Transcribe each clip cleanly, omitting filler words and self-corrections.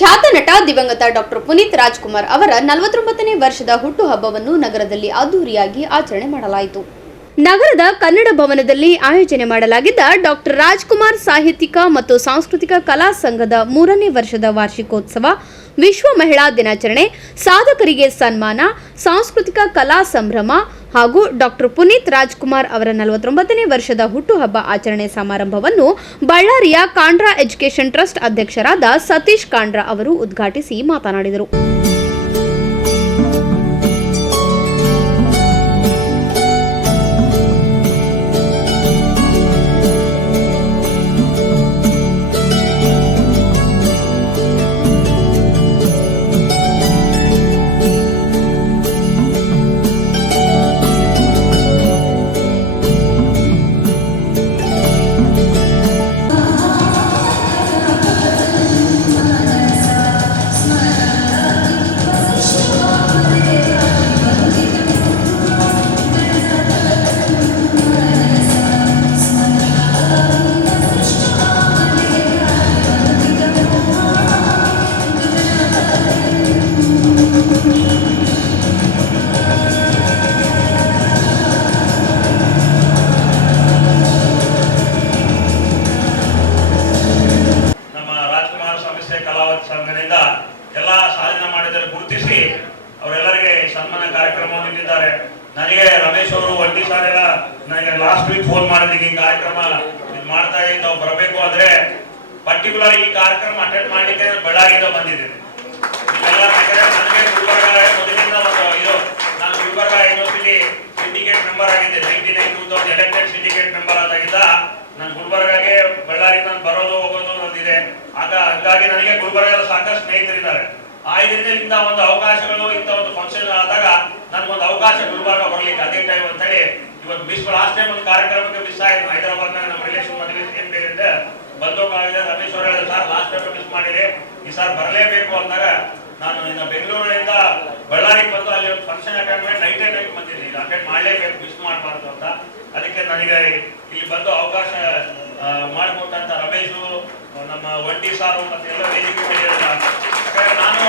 ಖ್ಯಾತ ನಟ ದಿವಂಗತ ಡಾಕ್ಟರ್ ಪುನೀತ್ ರಾಜ್ಕುಮಾರ್ ಅವರ 49ನೇ ವರ್ಷದ ಹುಟ್ಟುಹಬ್ಬವನ್ನು ನಗರದಲ್ಲಿ ಅದ್ದೂರಿಯಾಗಿ ಆಚರಣೆ ಮಾಡಲಾಯಿತು. ನಗರದ ಕನ್ನಡ ಭವನದಲ್ಲಿ ಆಯೋಜನೆ ಮಾಡಲಾಗಿದ್ದ ಡಾಕ್ಟರ್ ರಾಜ್ಕುಮಾರ್ ಸಾಹಿತ್ಯಿಕ ಮತ್ತು ಸಾಂಸ್ಕೃತಿಕ ಕಲಾ ಸಂಘದ 3ನೇ ವರ್ಷದ ವಾರ್ಷಿಕೋತ್ಸವ, ವಿಶ್ವ ಮಹಿಳಾ ದಿನಾಚರಣೆ, ಸಾಧಕರಿಗೆ ಸನ್ಮಾನ, ಸಾಂಸ್ಕೃತಿಕ ಕಲಾ ಸಂಭ್ರಮ ಹಾಗೂ ಡಾಕ್ಟರ್ ಪುನೀತ್ ರಾಜ್ಕುಮಾರ್ ಅವರ 49ನೇ ವರ್ಷದ ಹುಟ್ಟುಹಬ್ಬ ಆಚರಣೆ ಸಮಾರಂಭವನ್ನು ಬಳ್ಳಾರಿಯ ಕಾಂಡ್ರಾ ಎಜುಕೇಷನ್ ಟ್ರಸ್ಟ್ ಅಧ್ಯಕ್ಷರಾದ ಸತೀಶ್ ಕಾಂಡ್ರಾ ಅವರು ಉದ್ಘಾಟಿಸಿ ಮಾತನಾಡಿದರು. ಸಂಘದಿಂದ ಎಲ್ಲ ಸಾಧನೆ ಮಾಡಿದರೆ ಗುರುತಿಸಿ ಅವರೆಲ್ಲರಿಗೆ ಸನ್ಮಾನ ಕಾರ್ಯಕ್ರಮವನ್ನು ನೀಡಿದ್ದಾರೆ. ನನಗೆ ರಮೇಶ್ ಅವರು ಒಂಟಿ ಸಾರೆಲ್ಲ ನನಗೆ ಲಾಸ್ಟ್ ವೀಕ್ ಫೋನ್ ಮಾಡಿದ್ದೀವಿ, ಈ ಕಾರ್ಯಕ್ರಮ ಮಾಡ್ತಾ ಇದ್ದೀವಿ, ನಾವು ಬರಬೇಕು ಅಂದ್ರೆ ಪರ್ಟಿಕ್ಯುಲರ್ ಈ ಕಾರ್ಯಕ್ರಮ ಅಟೆಂಡ್ ಮಾಡಲಿಕ್ಕೆ ಬಳ್ಳಾರಿಯಿಂದ ಬಂದಿದ್ದೀನಿ. ನನಗೆ ಗುಲ್ಬರ್ಗ ಮೊದಲಿಂದ ನಾನು ಗುಲ್ಬರ್ಗ ಯೂನಿವರ್ಸಿಟಿ ಸಿಂಡಿಕೇಟ್ ಮೆಂಬರ್ ಆಗಿದ್ದೆ. 99 ಎಲೆಕ್ಟೆಡ್ ಸಿಂಡಿಕೇಟ್ ಮೆಂಬರ್ ಆದಾಗಿದ್ದ ನಾನು ಗುಲ್ಬರ್ಗಾಗೆ ಬಳ್ಳಾರಿಗೆ ನಾನು ಬರೋದು ಹೋಗೋದು ಒಂದಿದೆ. ಹಾಗಾಗಿ ನನಗೆ ಗುಲ್ಬರ್ಗದ ಸಾಕಷ್ಟು ಸ್ನೇಹಿತರಿದ್ದಾರೆ. ಆ ಇದರಿಂದ ಒಂದು ಅವಕಾಶಗಳು ಇಂಥ ಒಂದು ಫಂಕ್ಷನ್ ಆದಾಗ ನನ್ಗೊಂದು ಅವಕಾಶ ಗುಲ್ಬರ್ಗ ಬರ್ಲಿಕ್ಕೆ ಅದೇ ಟೈಮ್ ಅಂತ ಹೇಳಿ ಇವತ್ತು ಲಾಸ್ಟ್ ಟೈಮ್ ಒಂದು ಕಾರ್ಯಕ್ರಮಕ್ಕೆ ಮಿಸ್ ಆಯ್ತು. ಹೈದರಾಬಾದ್ನಾಗ ನಮ್ಮ ರಿಲೇಷನ್ ಮದುವೆ ಏನ್ ಬೇಕಿದೆ ಬಂದೋಕಾಗಿದೆ. ರಮೇಶ್ ಅವರು ಹೇಳಿದ್ರೆ ಸರ್ ಲಾಸ್ಟ್ ಟೈಮ್ ಮಿಸ್ ಮಾಡಿರಿ, ಈ ಸಾರ್ ಬರಲೇಬೇಕು ಅಂದಾಗ ನಾನು ಇನ್ನು ಬೆಂಗಳೂರಿನಿಂದ ಬಳ್ಳಾರಿಗೆ ಬಂದು ಅಲ್ಲಿ ಒಂದು ಫಂಕ್ಷನ್ ಅಟೆಂಡ್ ಮಾಡಿ ನೈಟ್ ಬಂದಿದ್ದೀನಿ. ಅಟೆಂಡ್ ಮಾಡಲೇಬೇಕು, ಮಿಸ್ ಮಾಡಬಾರ್ದು ಅಂತ. ಅದಕ್ಕೆ ನನಗೆ ಇಲ್ಲಿ ಬಂದು ಅವಕಾಶ ಮಾಡಿಕೊಟ್ಟಂತ ರಮೇಶು, ನಮ್ಮ ಒಂಟಿ ಸಾರು ಮತ್ತೆ ಎಲ್ಲ ವೇದಿಕೆ ನಾನು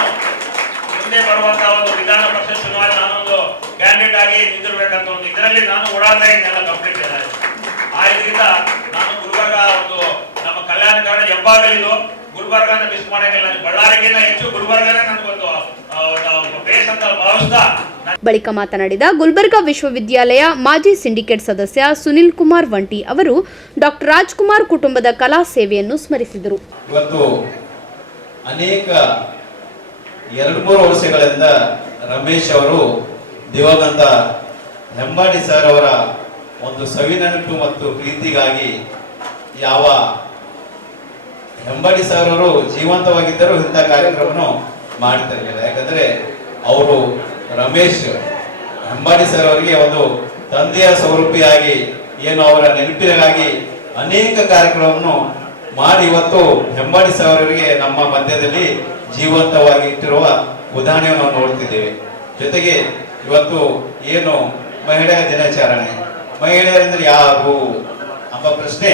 ಮುಂದೆ ಬರುವಂತ ಒಂದು ವಿಧಾನ ಪರಿಷತ್ ಚುನಾವಣೆ ನಾನೊಂದು ಕ್ಯಾಂಡಿಡೇಟ್ ಆಗಿ ನಿಂತಿರ್ಬೇಕಂತ ಒಂದು ಇದರಲ್ಲಿ ನಾನು ಓಡಾಡ್ತಾ ಇದ್ದೆಲ್ಲ ಕಂಪ್ಲೀಟ್ ಇದೆ. ಆ ಇದರಿಂದ ನಾನು ಗುಲ್ಬರ್ಗ ಒಂದು ನಮ್ಮ ಕಲ್ಯಾಣ ಕರ್ನಾಟಕ ಹೆಬ್ಬಾಗಲಿದು ಗುಲ್ಬರ್ಗನ ಮಿಸ್ ಮಾಡಂಗಿಲ್ಲ. ಬಳ್ಳಾರಿಗಿಂತ ಹೆಚ್ಚು ಗುಲ್ಬರ್ಗನೇ ನನಗೊಂದು ಬೇಸ್ ಅಂತ ಭಾವಿಸ್ತಾ ಬಳಿಕ ಮಾತನಾಡಿದ ಗುಲ್ಬರ್ಗಾ ವಿಶ್ವವಿದ್ಯಾಲಯ ಮಾಜಿ ಸಿಂಡಿಕೇಟ್ ಸದಸ್ಯ ಸುನಿಲ್ ಕುಮಾರ್ ವಂಟಿ ಅವರು ಡಾಕ್ಟರ್ ರಾಜ್ಕುಮಾರ್ ಕುಟುಂಬದ ಕಲಾ ಸೇವೆಯನ್ನು ಸ್ಮರಿಸಿದರು. ಇವತ್ತು ಅನೇಕ 2-3 ವರ್ಷಗಳಿಂದ ರಮೇಶ್ ಅವರು ದಿವಂಗತ ಹೆಂಬಾಡಿ ಸರ್ ಅವರ ಒಂದು ಸವಿನೆನಪು ಮತ್ತು ಪ್ರೀತಿಗಾಗಿ ಯಾವ ಹೆಂಬಾಡಿ ಸರ್ ಅವರು ಜೀವಂತವಾಗಿದ್ದರೂ ಇಂಥ ಕಾರ್ಯಕ್ರಮವನ್ನು ಮಾಡ್ತಿರಲಿಲ್ಲ. ಯಾಕಂದ್ರೆ ಅವರು ರಮೇಶ್ ಹೆಂಬಾಡಿ ಸರ್ ಅವರಿಗೆ ಒಂದು ತಂದೆಯ ಸ್ವರೂಪಿಯಾಗಿ ಏನು ಅವರ ನೆನಪಿಗಾಗಿ ಅನೇಕ ಕಾರ್ಯಕ್ರಮವನ್ನು ಮಾಡಿ ಇವತ್ತು ಹೆಂಬಾಡಿ ಸರ್ ಅವರಿಗೆ ನಮ್ಮ ಮಧ್ಯದಲ್ಲಿ ಜೀವಂತವಾಗಿ ಇಟ್ಟಿರುವ ಉದಾಹರಣೆಯನ್ನು ನಾವು ನೋಡ್ತಿದ್ದೇವೆ. ಜೊತೆಗೆ ಇವತ್ತು ಏನು ಮಹಿಳೆಯರ ದಿನಾಚರಣೆ, ಮಹಿಳೆಯರೆಂದ್ರೆ ಯಾರು ಎಂಬ ಪ್ರಶ್ನೆ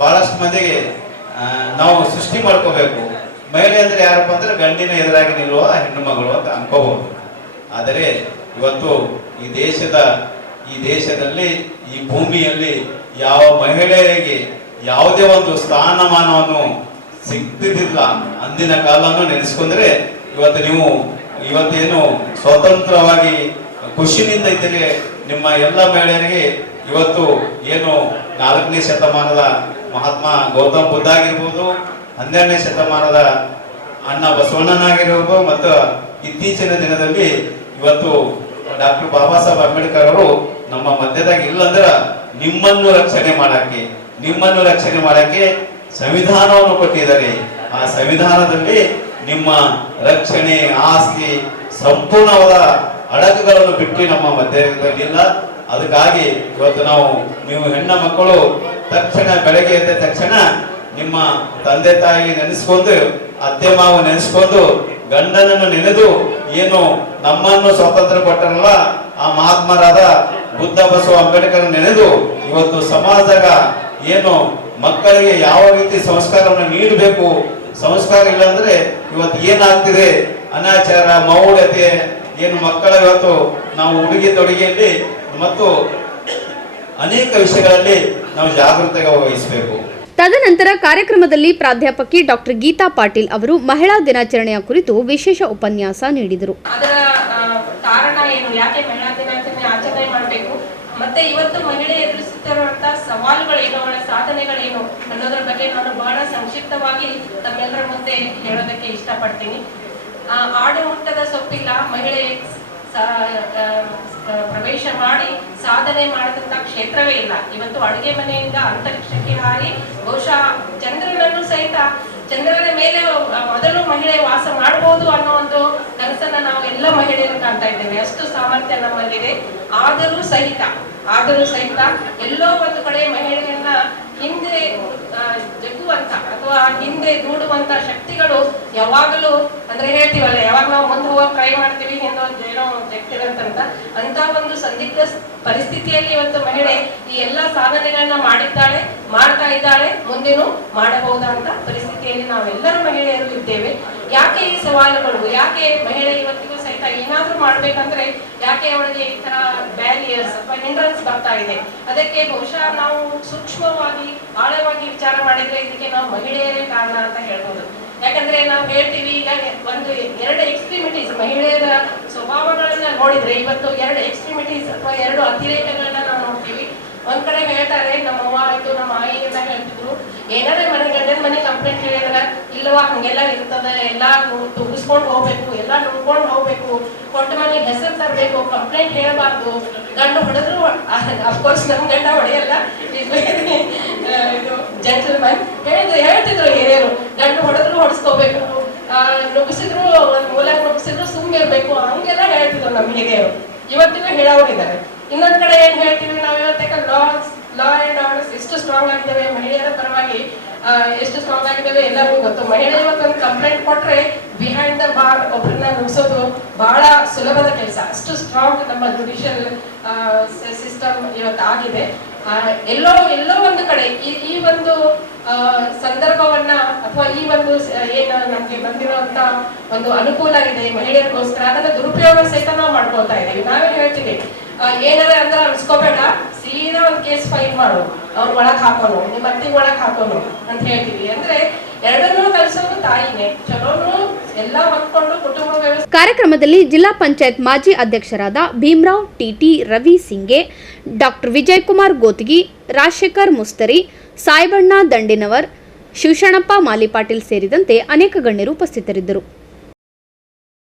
ಬಹಳಷ್ಟು ಮಂದಿಗೆ ನಾವು ಸೃಷ್ಟಿ ಮಾಡ್ಕೋಬೇಕು. ಮಹಿಳೆ ಅಂದ್ರೆ ಯಾರಪ್ಪ ಅಂದ್ರೆ ಗಂಡಿನ ಎದುರಾಗಿ ನಿಲ್ಲುವ ಹೆಣ್ಣು ಮಗಳು ಅಂತ ಅನ್ಕೋಬಹುದು. ಆದರೆ ಇವತ್ತು ಈ ದೇಶದಲ್ಲಿ ಈ ಭೂಮಿಯಲ್ಲಿ ಯಾವ ಮಹಿಳೆಯರಿಗೆ ಯಾವುದೇ ಒಂದು ಸ್ಥಾನಮಾನವನ್ನು ಸಿಗ್ತಿದ್ದಿಲ್ಲ. ಅಂದಿನ ಕಾಲವನ್ನು ನೆನೆಸ್ಕೊಂಡ್ರೆ ಇವತ್ತೇನು ಸ್ವತಂತ್ರವಾಗಿ ಖುಷಿನಿಂದ ಇದ್ದರೆ ನಿಮ್ಮ ಎಲ್ಲ ಮಹಿಳೆಯರಿಗೆ ಇವತ್ತು ಏನು 4ನೇ ಶತಮಾನದ ಮಹಾತ್ಮ ಗೌತಮ್ ಬುದ್ಧ ಆಗಿರ್ಬೋದು, 12ನೇ ಶತಮಾನದ ಅಣ್ಣ ಬಸವಣ್ಣನಾಗಿರ್ಬೋದು, ಮತ್ತು ಇತ್ತೀಚಿನ ದಿನದಲ್ಲಿ ಇವತ್ತು ಡಾಕ್ಟರ್ ಬಾಬಾ ಸಾಹೇಬ್ ಅಂಬೇಡ್ಕರ್ ಅವರು ನಮ್ಮ ಮಧ್ಯದಾಗ ಇಲ್ಲಂದ್ರ ನಿಮ್ಮನ್ನು ರಕ್ಷಣೆ ಮಾಡಕ್ಕೆ ಸಂವಿಧಾನವನ್ನು ಕೊಟ್ಟಿದ್ದಾರೆ. ಆ ಸಂವಿಧಾನದಲ್ಲಿ ನಿಮ್ಮ ರಕ್ಷಣೆ, ಆಸ್ತಿ, ಸಂಪೂರ್ಣವಾದ ಅಡಕುಗಳನ್ನು ಬಿಟ್ಟು ನಮ್ಮ ಮಧ್ಯದಲ್ಲಿಲ್ಲ. ಅದಕ್ಕಾಗಿ ಇವತ್ತು ನೀವು ಹೆಣ್ಣ ಮಕ್ಕಳು ತಕ್ಷಣ ಬೆಳಗ್ಗೆ ಎದ್ದ ತಕ್ಷಣ ನಿಮ್ಮ ತಂದೆ ತಾಯಿ ನೆನೆಸ್ಕೊಂಡು, ಅತ್ತೆ ಮಾವ ನೆನೆಸ್ಕೊಂಡು, ಗಂಡನನ್ನು ನೆನೆದು ಏನು ನಮ್ಮನ್ನು ಸ್ವಾತಂತ್ರ್ಯ ಕೊಟ್ಟರಲ್ಲ ಆ ಮಹಾತ್ಮರಾದ ಬುದ್ಧ ಬಸವ ಅಂಬೇಡ್ಕರ್ ನೆನೆದು ಇವತ್ತು ಸಮಾಜದಾಗ ಏನು ಮಕ್ಕಳಿಗೆ ಯಾವ ರೀತಿ ಸಂಸ್ಕಾರವನ್ನು ನೀಡಬೇಕು, ಸಂಸ್ಕಾರ ಇಲ್ಲ ಅಂದ್ರೆ ಇವತ್ತು ಏನಾಗ್ತಿದೆ, ಅನಾಚಾರ, ಮೌಢ್ಯತೆ, ಏನು ಮಕ್ಕಳ ಇವತ್ತು ನಾವು ಉಡುಗೆ ತೊಡುಗೆಯಲ್ಲಿ ಮತ್ತು ಅನೇಕ ವಿಷಯಗಳಲ್ಲಿ ನಾವು ಜಾಗೃತಿ ವಹಿಸಬೇಕು. ತದನಂತರ ಕಾರ್ಯಕ್ರಮದಲ್ಲಿ ಪ್ರಾಧ್ಯಾಪಕಿ ಡಾಕ್ಟರ್ ಗೀತಾ ಪಾಟೀಲ್ ಅವರು ಮಹಿಳಾ ದಿನಾಚರಣೆಯ ಕುರಿತು ವಿಶೇಷ ಉಪನ್ಯಾಸ ನೀಡಿದರು. ಅದರ ಕಾರಣ ಏನು, ಯಾಕೆ ಮಹಿಳಾ ದಿನಾಚರಣೆ ಆಚರಣೆ ಮಾಡಬೇಕು, ಮತ್ತೆ ಇವತ್ತು ಮಹಿಳೆ ಎದುರಿಸುತ್ತಿರುವಂತಹ ಸವಾಲುಗಳೇನು, ಅವಳ ಸಾಧನೆಗಳೇನು ಅನ್ನೋದ್ರ ಬಗ್ಗೆ ನಾನು ಬಹಳ ಸಂಕ್ಷಿಪ್ತವಾಗಿ ತಮ್ಮೆಲ್ಲರ ಮುಂದೆ ಹೇಳೋದಕ್ಕೆ ಇಷ್ಟಪಡ್ತೀನಿ. ಆಡು ಮುಟ್ಟದ ಸೊಪ್ಪಿಲ್ಲ, ಮಹಿಳೆ ಪ್ರವೇಶ ಮಾಡಿ ಸಾಧನೆ ಮಾಡದಂತ ಕ್ಷೇತ್ರವೇ ಇಲ್ಲ. ಇವತ್ತು ಅಡುಗೆ ಮನೆಯಿಂದ ಅಂತರಿಕ್ಷಕ್ಕೆ ಹಾರಿ ಬಹುಶಃ ಚಂದ್ರನನ್ನು ಸಹಿತ, ಚಂದ್ರನ ಮೇಲೆ ಮೊದಲು ಮಹಿಳೆ ವಾಸ ಮಾಡಬಹುದು ಅನ್ನೋ ಒಂದು ಕನಸನ್ನ ನಾವು ಎಲ್ಲ ಮಹಿಳೆಯರು ಕಾಣ್ತಾ ಇದ್ದೇವೆ. ಅಷ್ಟು ಸಾಮರ್ಥ್ಯ ನಮ್ಮಲ್ಲಿದೆ. ಆದರೂ ಸಹಿತ ಎಲ್ಲೋ ಒಂದು ಕಡೆ ಮಹಿಳೆಯನ್ನ ಹಿಂದೆ ಜಗ್ಗುವಂತ ಅಥವಾ ಹಿಂದೆ ದೂಡುವಂತ ಶಕ್ತಿಗಳು ಯಾವಾಗಲೂ, ಅಂದ್ರೆ ಹೇಳ್ತೀವಲ್ಲ, ಯಾವಾಗ ನಾವು ಮುಂದೆ ಹೋಗಕ್ ಟ್ರೈ ಮಾಡ್ತೀವಿ ಏನೋ ಜಗ್ತಿರಂತ ಅಂತ ಒಂದು ಸಂದಿಗ್ಧ ಪರಿಸ್ಥಿತಿಯಲ್ಲಿ ಇವತ್ತು ಮಹಿಳೆ ಈ ಎಲ್ಲ ಸಾಧನೆಗಳನ್ನ ಮಾಡ್ತಾ ಇದ್ದಾಳೆ, ಮುಂದೇನು ಮಾಡಬಹುದಂತ ಪರಿಸ್ಥಿತಿಯಲ್ಲಿ ನಾವೆಲ್ಲರೂ ಮಹಿಳೆಯರು ಇದ್ದೇವೆ. ಯಾಕೆ ಈ ಸವಾಲುಗಳು, ಯಾಕೆ ಮಹಿಳೆ ಇವತ್ತಿಗೂ ಸಹಿತ ಏನಾದ್ರೂ ಮಾಡ್ಬೇಕಂದ್ರೆ ಯಾಕೆ ಅವಳಿಗೆ ಈ ತರ ಬ್ಯಾರಿಯರ್ಸ್ ಅಥವಾ ಹಿಂಡ್ರನ್ಸ್ ಬರ್ತಾ ಇದೆ? ಅದಕ್ಕೆ ಬಹುಶಃ ನಾವು ಸೂಕ್ಷ್ಮವಾಗಿ ಆಳವಾಗಿ ವಿಚಾರ ಮಾಡಿದ್ರೆ ಇದಕ್ಕೆ ನಾವು ಮಹಿಳೆಯರೇ ಕಾರಣ ಅಂತ ಹೇಳ್ಬೋದು. ಯಾಕಂದ್ರೆ ನಾವು ಹೇಳ್ತೀವಿ ಈಗ ಎರಡು ಎಕ್ಸ್ಟ್ರೀಮಿಟೀಸ್, ಮಹಿಳೆಯರ ಸ್ವಭಾವಗಳನ್ನ ನೋಡಿದ್ರೆ ಇವತ್ತು ಎರಡು ಎಕ್ಸ್ಟ್ರೀಮಿಟೀಸ್ ಅಥವಾ ಎರಡು ಅತಿರೇಕಗಳನ್ನ ನಾವು ನೋಡ್ತೀವಿ. ಒಂದ್ ಕಡೆ ಹೇಳ್ತಾರೆ, ನಮ್ಮವ್ವ ಆಯ್ತು ನಮ್ಮ ಆಯಿ ಎಲ್ಲ ಹೇಳ್ತಿದ್ರು, ಏನಾದ್ರೆ ಗಂಡನ ಮನೆ ಕಂಪ್ಲೇಂಟ್ ಹೇಳಿದ್ರೆ ಇಲ್ಲವಾ ಹಂಗೆಲ್ಲ ಇರ್ತದೆ, ಎಲ್ಲಾ ತುಗಿಸ್ಕೊಂಡು ಹೋಗ್ಬೇಕು, ಎಲ್ಲಾ ನುಡ್ಕೊಂಡು ಹೋಗ್ಬೇಕು, ಕೊಟ್ಟ ಮನೆಗೆ ಹೆಸರು ತರಬೇಕು, ಕಂಪ್ಲೇಂಟ್ ಹೇಳಬಾರ್ದು, ಗಂಡು ಹೊಡೆದ್ರು, ಅಫ್ಕೋರ್ಸ್ ನಮ್ ಗಂಡ ಹೊಡೆಯಲ್ಲ, ಜೆಂಟಲ್ಮನ್ ಹೇಳ್ತಿದ್ರು ಹಿರಿಯರು, ಗಂಡು ಹೊಡೆದ್ರು ಹೊಡೆಸ್ಕೋಬೇಕು, ನುಗ್ಗಿಸಿದ್ರು ಮೂಲ ನುಗ್ಗಿಸಿದ್ರು ಸುಮ್ಮನೆ ಇರ್ಬೇಕು, ಹಂಗೆಲ್ಲ ಹೇಳ್ತಿದ್ರು ನಮ್ಮ ಹಿರಿಯರು. ಇವತ್ತಿಗೂ ಹೇಳೋರಿದ್ದಾರೆ. ಇನ್ನೊಂದ್ ಕಡೆ ಏನ್ ಹೇಳ್ತೀವಿ ನಾವು, ಇವತ್ತೇ ಲಾ ಅಂಡ್ ಆರ್ಡರ್ಸ್ ಎಷ್ಟು ಸ್ಟ್ರಾಂಗ್ ಆಗಿದ್ದಾವೆ, ಮಹಿಳೆಯರ ಪರವಾಗಿ ಎಷ್ಟು ಸ್ಟ್ರಾಂಗ್ ಆಗಿದ್ದಾವೆ ಎಲ್ಲರಿಗೂ ಗೊತ್ತು. ಮಹಿಳೆ ಇವತ್ತೊಂದು ಕಂಪ್ಲೇಂಟ್ ಕೊಟ್ರೆ ಬಿಹೈಂಡ್ ದ ಬಾರ್ ಒಬ್ಬರನ್ನ ನುಗ್ಸೋದು ಬಹಳ ಸುಲಭದ ಕೆಲಸ. ಅಷ್ಟು ಸ್ಟ್ರಾಂಗ್ ನಮ್ಮ ಜುಡಿಷಿಯಲ್ ಸಿಸ್ಟಮ್ ಇವತ್ತು ಆಗಿದೆ. ಎಲ್ಲೋ ಒಂದು ಕಡೆ ಈ ಒಂದು ಸಂದರ್ಭವನ್ನ ಅಥವಾ ಈ ಒಂದು ಏನು ನಮ್ಗೆ ಬಂದಿರುವಂತ ಒಂದು ಅನುಕೂಲ ಇದೆ ಮಹಿಳೆಯರಿಗೋಸ್ಕರ, ಅದನ್ನ ದುರುಪಯೋಗ ಸಹಿತ ನಾವು ಮಾಡ್ಕೊಳ್ತಾ ಇದ್ದೀವಿ. ನಾವೇನ್ ಹೇಳ್ತೀವಿ, ಏನಾರ ಅಂದ್ರೆ ಅನ್ಸ್ಕೋಬೇಡ, ಸೀದಾ ಒಂದು ಕೇಸ್ ಫೈಲ್ ಮಾಡು, ಅವ್ರ ಒಳಗ್ ಹಾಕೋನು, ನಿಮ್ಮ ಅತ್ತಿಗೆ ಒಳಗ್ ಹಾಕೋನು ಅಂತ ಹೇಳ್ತೀವಿ. ಅಂದ್ರೆ ಎರಡನ್ನೂ ಕಲಿಸೋದು ತಾಯಿನೇ, ಚಲೋನು ಎಲ್ಲ ಹೊಂದ್ಕೊಂಡು ಕುಟುಂಬ ವ್ಯವಸ್ಥೆ. ಕಾರ್ಯಕ್ರಮದಲ್ಲಿ ಜಿಲ್ಲಾ ಪಂಚಾಯತ್ ಮಾಜಿ ಅಧ್ಯಕ್ಷರಾದ ಭೀಮರಾವ್ ಟಿಟಿ, ರವಿ ಸಿಂಗೆ, ಡಾಕ್ಟರ್ ವಿಜಯಕುಮಾರ್ ಗೋತಗಿ, ರಾಜಶೇಖರ್ ಮುಸ್ತರಿ, ಸಾಯಿಬಣ್ಣ ದಂಡಿನವರ್, ಶಿವಶರಣಪ್ಪ ಮಾಲಿಪಾಟೀಲ್ ಸೇರಿದಂತೆ ಅನೇಕ ಗಣ್ಯರು ಉಪಸ್ಥಿತರಿದ್ದರು.